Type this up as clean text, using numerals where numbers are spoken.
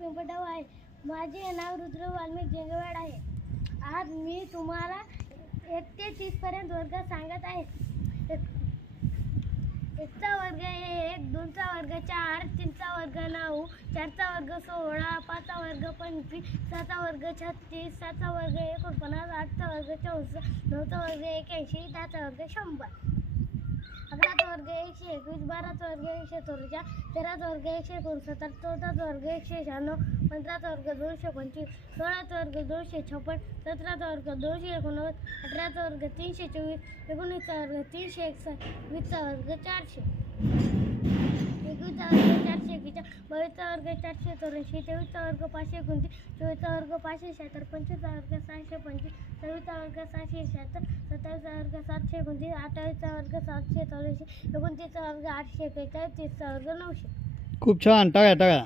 पिंपळगाव आहे. माझे नाव रुद्र वाल्मिक जेंगवाड आहे. आज मी तुम्हाला 1 ते 30 पर्यंत वर्ग सांगत आहे. 1 चा वर्ग 1, 2 चा वर्ग 4, 3 चा वर्ग 9, 4 चा वर्ग 16, 5 चा वर्ग 25, 6 चा वर्ग 36, 7 चा वर्ग 49, 8 चा वर्ग 64, 9 चा वर्ग 81, 10 चा वर्ग 100, 11 चा वर्ग 121, 12 चा वर्ग 144, 13 चा वर्ग 169, 14 चा वर्ग 196, 15 चा वर्ग 225, 16 चा वर्ग 256, 17 चा वर्ग 289, 18 चा वर्ग 324, 19 चा वर्ग 361, 20 चा वर्ग 400, 21 चा वर्ग 441, 22 चा वर्ग 484, 23 चा वर्ग 529, 24 चा वर्ग 576, 25 चा वर्ग 625, 26 चा वर्ग 676, 27 चा वर्ग 729, 28 चा वर्ग 784, 29 चा वर्ग 841, 30 चा वर्ग 900. खूप छान. टाळ्या टाळ्या.